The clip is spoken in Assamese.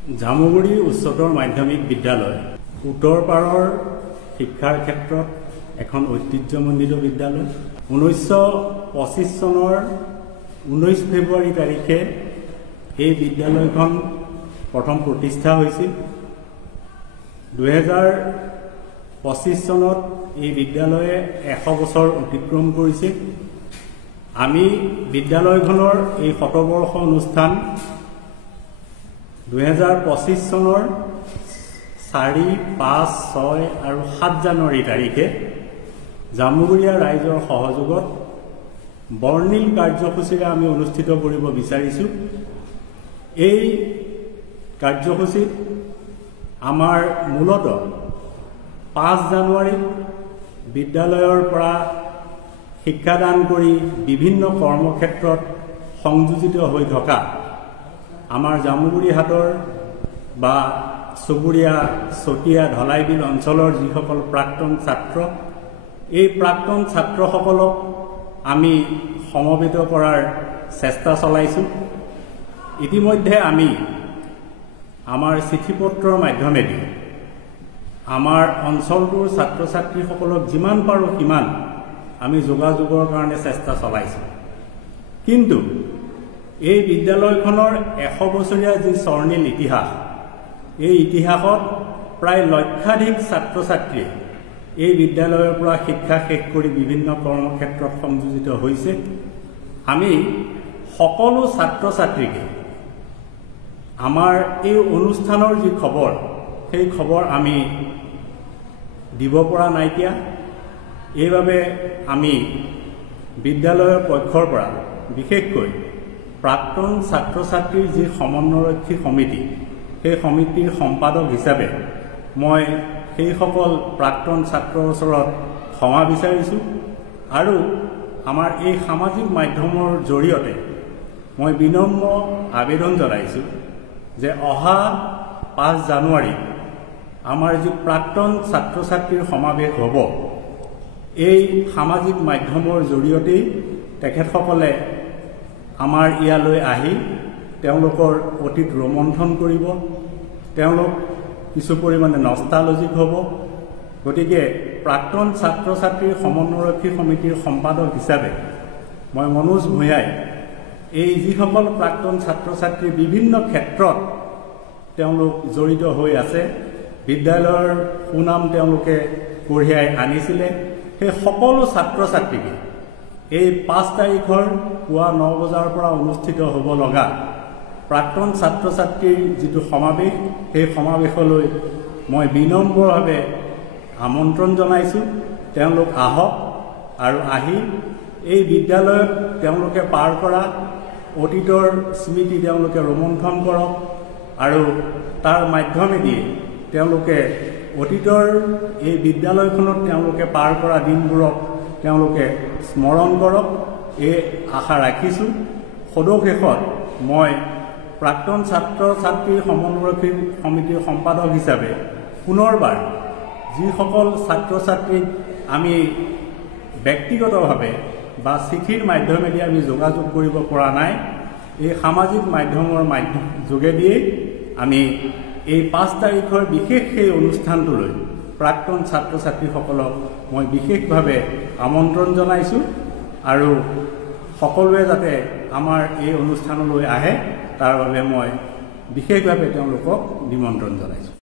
জামুগুৰি উচ্চতৰ মাধ্যমিক বিদ্যালয় উত্তৰপাৰৰ শিক্ষাৰ ক্ষেত্ৰত এখন ঐতিহ্যমণ্ডিত বিদ্যালয়। 1925 চনৰ 19 ফেব্ৰুৱাৰী তাৰিখে এই বিদ্যালয়খন প্ৰথম প্ৰতিষ্ঠা হৈছিল। 2025 চনত এই বিদ্যালয়ে 100 বছৰ অতিক্ৰম কৰিছে। আমি বিদ্যালয়খনৰ এই শতবৰ্ষ অনুষ্ঠান 2025 চনৰ 4, 5, 6 আৰু 7 জানুৱাৰী তাৰিখে জামুগুৰিয়া ৰাইজৰ সহযোগত বৰ্ণিল কাৰ্যসূচীৰে আমি অনুষ্ঠিত কৰিব বিচাৰিছোঁ। এই কাৰ্যসূচীত আমাৰ মূলতঃ 5 জানুৱাৰীত বিদ্যালয়ৰ পৰা শিক্ষাদান কৰি বিভিন্ন কৰ্মক্ষেত্ৰত সংযোজিত হৈ থকা আমাৰ জামুগুৰি হাটৰ বা চুবুৰীয়া চতিয়া ধলাইবিল অঞ্চলৰ যিসকল প্ৰাক্তন ছাত্ৰ, এই প্ৰাক্তন ছাত্ৰসকলক আমি সমবেত কৰাৰ চেষ্টা চলাইছোঁ। ইতিমধ্যে আমি আমাৰ চিঠিপত্ৰৰ মাধ্যমেদি আমাৰ অঞ্চলটোৰ ছাত্ৰ ছাত্ৰীসকলক যিমান পাৰোঁ সিমান আমি যোগাযোগৰ কাৰণে চেষ্টা চলাইছোঁ। কিন্তু এই বিদ্যালয়খনৰ 100 বছৰীয়া যি স্বৰ্ণিল ইতিহাস, এই ইতিহাসত প্ৰায় লক্ষাধিক ছাত্ৰ ছাত্ৰীয়ে এই বিদ্যালয়ৰ পৰা শিক্ষা শেষ কৰি বিভিন্ন কৰ্মক্ষেত্ৰত সংযোজিত হৈছে। আমি সকলো ছাত্ৰ ছাত্ৰীকে আমাৰ এই অনুষ্ঠানৰ যি খবৰ, সেই খবৰ আমি দিব পৰা নাইকিয়া। এইবাবে আমি বিদ্যালয়ৰ পক্ষৰ পৰা বিশেষকৈ প্ৰাক্তন ছাত্ৰ ছাত্ৰীৰ যি সমন্বয়ৰক্ষী সমিতি, সেই সমিতিৰ সম্পাদক হিচাপে মই সেইসকল প্ৰাক্তন ছাত্ৰৰ ওচৰত ক্ষমা বিচাৰিছোঁ আৰু আমাৰ এই সামাজিক মাধ্যমৰ জৰিয়তে মই বিনম্ৰ আবেদন জনাইছোঁ যে অহা 5 জানুৱাৰীত আমাৰ যি প্ৰাক্তন ছাত্ৰ ছাত্ৰীৰ সমাৱেশ হ'ব, এই সামাজিক মাধ্যমৰ জৰিয়তেই তেখেতসকলে আমাৰ ইয়ালৈ আহি তেওঁলোকৰ অতীত ৰোমন্থন কৰিব, তেওঁলোক কিছু পৰিমাণে নষ্টালজিক হ'ব। গতিকে প্ৰাক্তন ছাত্ৰ ছাত্ৰীৰ সমন্বয়ৰক্ষী সমিতিৰ সম্পাদক হিচাপে মই মনোজ ভূঞাই এই যিসকল প্ৰাক্তন ছাত্ৰ ছাত্ৰী বিভিন্ন ক্ষেত্ৰত তেওঁলোক জড়িত হৈ আছে, বিদ্যালয়ৰ সুনাম তেওঁলোকে কঢ়িয়াই আনিছিলে, সেই সকলো ছাত্ৰ ছাত্ৰীকে এই 5 তাৰিখৰ পুৱা 9 বজাৰ পৰা অনুষ্ঠিত হ'ব লগা প্ৰাক্তন ছাত্ৰ ছাত্ৰীৰ যিটো সমাৱেশ, সেই সমাৱেশলৈ মই বিনম্ৰভাৱে আমন্ত্ৰণ জনাইছোঁ। তেওঁলোক আহক আৰু আহি এই বিদ্যালয়ত তেওঁলোকে পাৰ কৰা অতীতৰ স্মৃতি তেওঁলোকে ৰোমন্থন কৰক আৰু তাৰ মাধ্যমেদি তেওঁলোকে অতীতৰ এই বিদ্যালয়খনত তেওঁলোকে পাৰ কৰা দিনবোৰক তেওঁলোকে স্মৰণ কৰক, এই আশা ৰাখিছোঁ। সদশেষত মই প্ৰাক্তন ছাত্ৰ ছাত্ৰীৰ সমন্বয়ৰক্ষী সমিতিৰ সম্পাদক হিচাপে পুনৰবাৰ যিসকল ছাত্ৰ ছাত্ৰীক আমি ব্যক্তিগতভাৱে বা চিঠিৰ মাধ্যমেদি আমি যোগাযোগ কৰিব পৰা নাই, এই সামাজিক মাধ্যমৰ যোগেদিয়েই আমি এই 5 তাৰিখৰ বিশেষ সেই অনুষ্ঠানটোলৈ প্ৰাক্তন ছাত্ৰ ছাত্ৰীসকলক মই বিশেষভাৱে আমন্ত্ৰণ জনাইছোঁ আৰু সকলোৱে যাতে আমাৰ এই অনুষ্ঠানলৈ আহে তাৰ বাবে মই বিশেষভাৱে তেওঁলোকক নিমন্ত্ৰণ জনাইছোঁ।